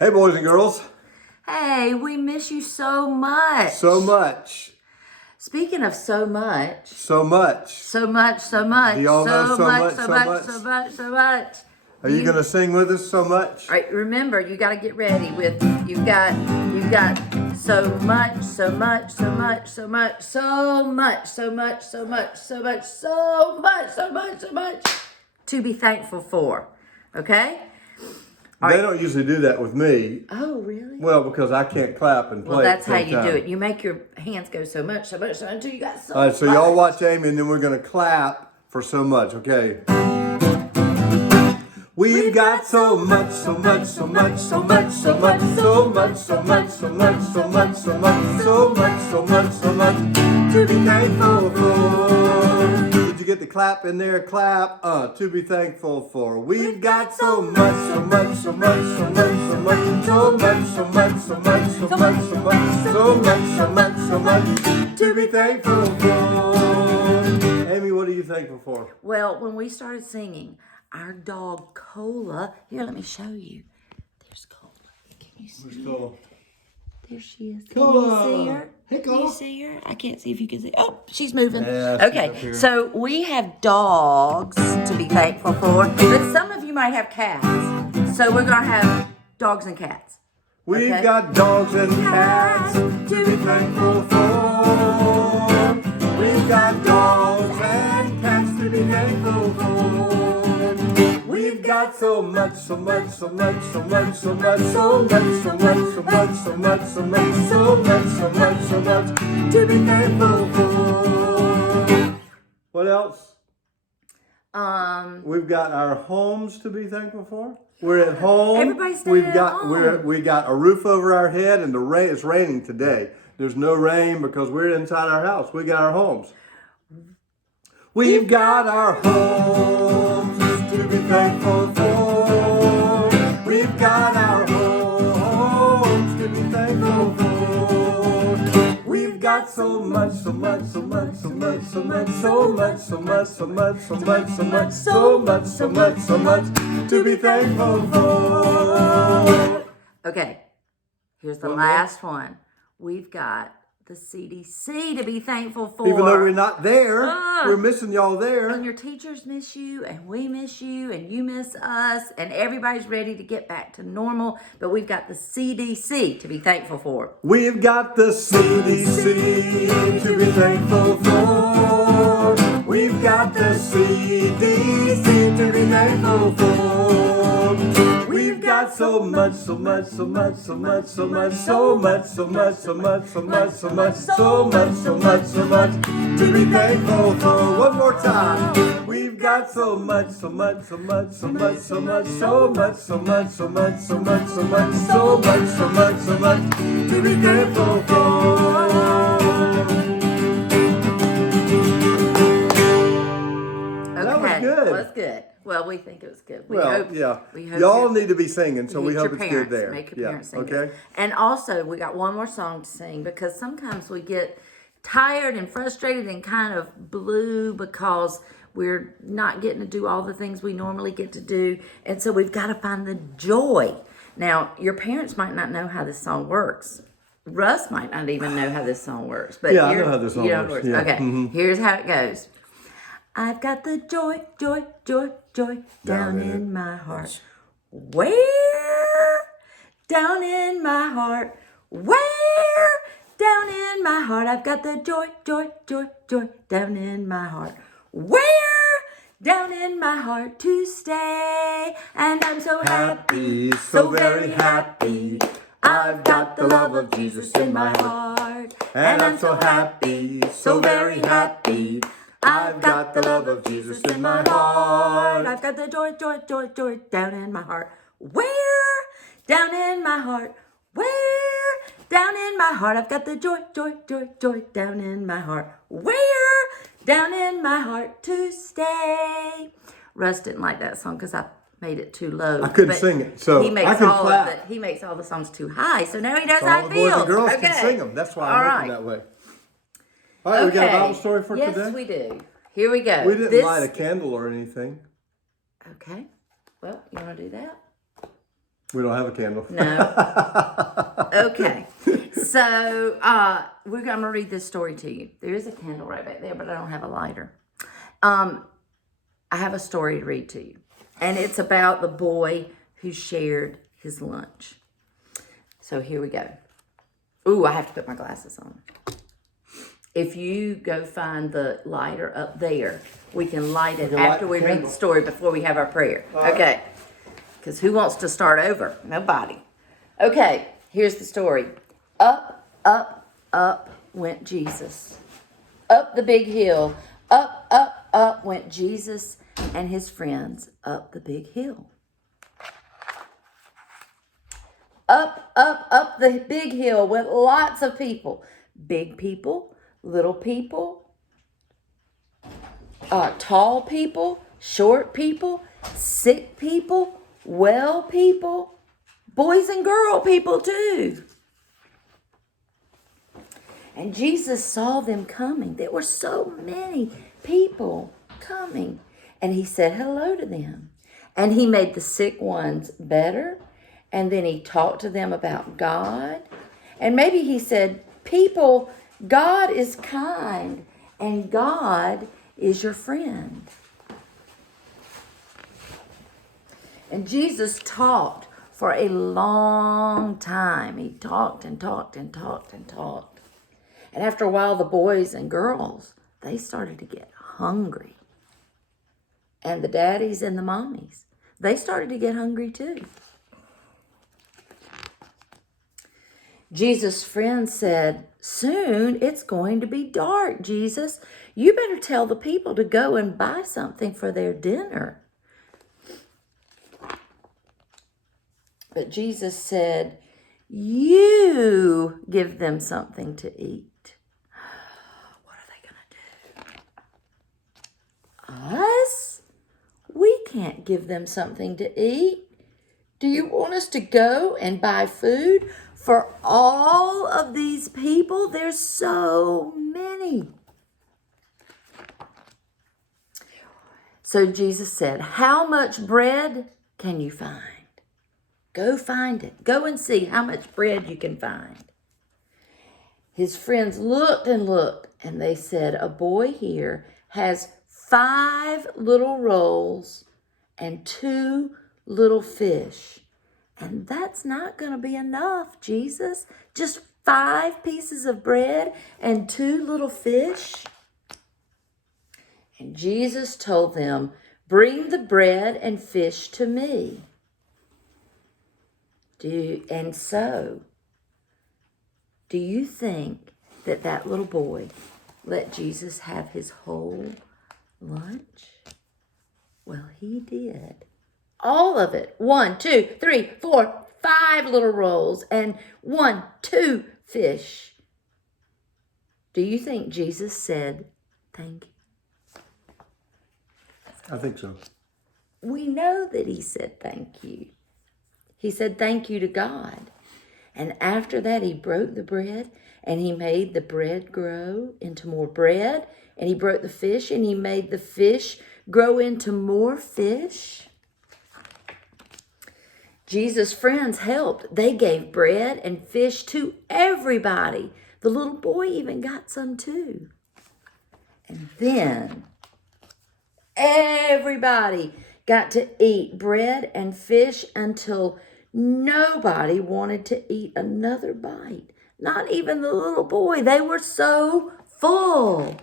Hey, boys and girls. Hey, we miss you so much. So much. Speaking of so much. So much. So much, so much. Do y'all know so much, so so much, much? so much, so much. Are you going to sing with us so much? All right, remember, you got to get ready with, you've got so much, so much, so much, so much, so much, so much, so much, so much, so much, so much, so much to be thankful for. Okay? They don't usually do that with me. Oh, really? Well, because I can't clap and play. Well, that's at the how same you time. do it. You make your hands go so much, so much, so much until you got so All right, so much. y'all watch Amy, and then we're going to clap for so much, okay? We've got so much, so much, so much, so much, so much, so much, so much, so much, so much, so much, so much, so much, so much to be thankful for. Did you get the clap in there? Clap. To be thankful for. We've got so much, so much, so much, so much, so much, so much, so much, so much, so much, so much, so much, so much, so much to be thankful for. Amy, what are you thankful for? Well, when we started singing, our dog Cola. Here, let me show you. There's Cola. Can you see her? Cola? There she is. Cola. Can you see her? Hey, Cola. Can you see her? I can't see if you can see. Oh, she's moving. Yeah, she's up okay, here. so we have dogs to be thankful for, but some of you might have cats. So we're gonna have dogs and cats. We've Okay. got dogs and cats to be thankful for. We've got dogs and cats to be thankful for. We've got so much, so much, so much, so much, so much, so much, so much, so much, so much, so much, so much, so much, so much to be thankful for. What else? We've got our homes to be thankful for. We're at home. Everybody's staying at home. We got a roof over our head, and it's raining today. There's no rain because we're inside our house. We got our homes. We've got our homes to be thankful for. We've got our homes to be thankful for. We've got so much, so much, so much, so much, so much, so much, so much, so much, so much, so much, so much, so much, so much to be thankful for. Okay, here's the One last one. We've got the CDC to be thankful for. Even though we're not there, Ah. we're missing y'all there. And your teachers miss you, and we miss you, and you miss us, and everybody's ready to get back to normal. But we've got the CDC to be thankful for. We've got the CDC to be thankful for. We've got the CDC to be thankful for. We've got so much, so much, so much, so much, so much, so much, so much, so much, so much, so much, so much, so much, so much to be thankful for. One more time. We've got so much, so much, so much, so much, so much, so much, so much, so much, so much, so much, so much, so much, so much to be thankful for. That was good. It was good. Well, we think it was good. We Well, hope, yeah. We hope Y'all your- need to be singing, so we your hope it's good parents, there. Make your parents sing okay. it. And also, we got one more song to sing because sometimes we get tired and frustrated and kind of blue because we're not getting to do all the things we normally get to do. And so we've got to find the joy. Now, your parents might not know how this song works. Russ might not even know how this song works. But Yeah, I know how this song works. Yeah. Okay, here's how it goes. I've got the joy, joy, joy, joy down in my heart. Where? Down in my heart. Where? Down in my heart. I've got the joy, joy, joy, joy down in my heart. Where? Down in my heart to stay. And I'm so happy, so very happy. I've got the love of Jesus in my heart. And I'm so happy, so very happy. I've got the love of Jesus in my heart. I've got the joy, joy, joy, joy down in my heart. Where? Down in my heart. Where? Down in my heart. I've got the joy, joy, joy, joy down in my heart. Where? Down in my heart to stay. Russ didn't like that song because I made it too low. I couldn't sing it, so he makes I can all clap. of the, he makes all the songs too high. So now he knows So how all it the feels. boys and girls Okay. can sing them. That's why All I make right. them that way. All right, we got a Bible story for yes, today? Yes, we do. Here we go. We didn't light a candle or anything. Okay. Well, you want to do that? We don't have a candle. No. Okay. So I'm going to read this story to you. There is a candle right back there, but I don't have a lighter. I have a story to read to you. And it's about the boy who shared his lunch. So here we go. Ooh, I have to put my glasses on. If you go find the lighter up there, we can light it after we read the story before we have our prayer. Okay. Because who wants to start over? Nobody. Okay, here's the story. Up, up, up went Jesus. Up the big hill. Up, up, up went Jesus and his friends up the big hill. Up, up, up the big hill went lots of people. Big people, little people, tall people, short people, sick people, well people, boys and girl people too. And Jesus saw them coming. There were so many people coming. And he said hello to them. And he made the sick ones better. And then he talked to them about God. And maybe he said, people, God is kind. And God is your friend. And Jesus talked for a long time. He talked and talked and talked and talked. And after a while, the boys and girls, they started to get hungry. And the daddies and the mommies, they started to get hungry too. Jesus' friend said, soon it's going to be dark, Jesus. You better tell the people to go and buy something for their dinner. But Jesus said, you give them something to eat. What are they going to do? Us? We can't give them something to eat. Do you want us to go and buy food for all of these people? There's so many. So Jesus said, how much bread can you find? Go find it. Go and see how much bread you can find. His friends looked and looked, and they said, a boy here has 5 little rolls and 2 little fish. And that's not going to be enough, Jesus. Just 5 pieces of bread and 2 little fish. And Jesus told them, bring the bread and fish to me. Do you think that little boy let Jesus have his whole lunch? Well, he did. All of it. 1, 2, 3, 4, 5 little rolls and 1, 2 fish. Do you think Jesus said, thank you? I think so. We know that he said thank you. He said thank you to God. And after that, he broke the bread and he made the bread grow into more bread. And he broke the fish and he made the fish grow into more fish. Jesus' friends helped. They gave bread and fish to everybody. The little boy even got some too. And then everybody got to eat bread and fish until nobody wanted to eat another bite. Not even the little boy. They were so full.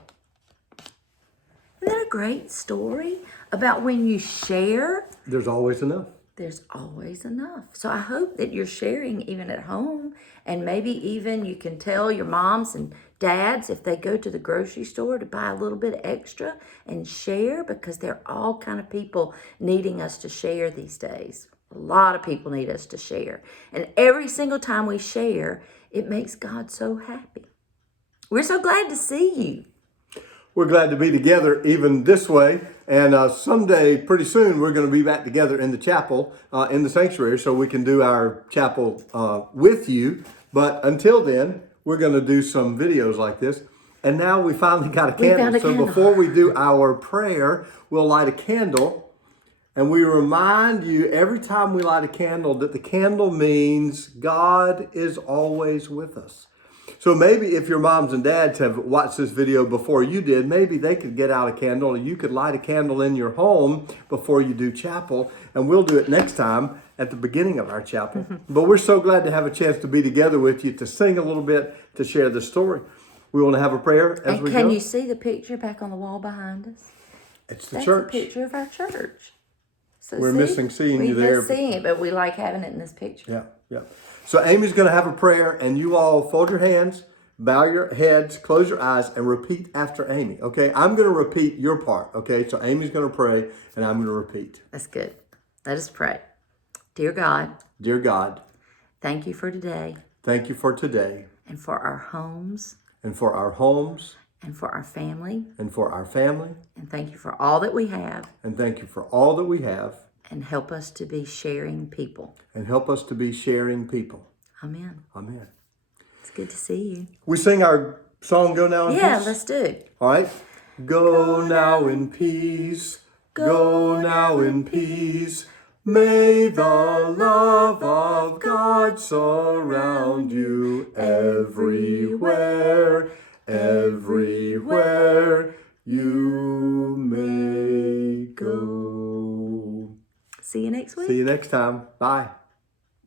Isn't that a great story about when you share? There's always enough. There's always enough. So I hope that you're sharing even at home, and maybe even you can tell your moms and dads if they go to the grocery store to buy a little bit extra and share, because they're all kind of people needing us to share these days. A lot of people need us to share. And every single time we share, it makes God so happy. We're so glad to see you. We're glad to be together even this way. And someday, pretty soon, we're going to be back together in the chapel, in the sanctuary, so we can do our chapel with you. But until then, we're going to do some videos like this. And now we finally got a candle. So before we do our prayer, we'll light a candle. And we remind you every time we light a candle that the candle means God is always with us. So maybe if your moms and dads have watched this video before you did, maybe they could get out a candle and you could light a candle in your home before you do chapel. And we'll do it next time at the beginning of our chapel. But we're so glad to have a chance to be together with you, to sing a little bit, to share the story. We want to have a prayer as we go. Can you see the picture back on the wall behind us? It's the That's church. a picture of our church. So We're missing seeing you there. We're seeing it, but we like having it in this picture. Yeah, yeah. So Amy's going to have a prayer, and you all fold your hands, bow your heads, close your eyes, and repeat after Amy, okay? I'm going to repeat your part, okay? So Amy's going to pray, and I'm going to repeat. That's good. Let us pray. Dear God. Dear God. Thank you for today. Thank you for today. And for our homes. And for our homes. And for our family. And for our family. And thank you for all that we have. And thank you for all that we have. And help us to be sharing people. And help us to be sharing people. Amen. Amen. It's good to see you. We sing our song, Go Now in Peace? Yeah, let's do it. All right. Go now in peace. Go now in peace. May the love of God surround you everywhere. Everywhere you may go. See you next week. See you next time. Bye.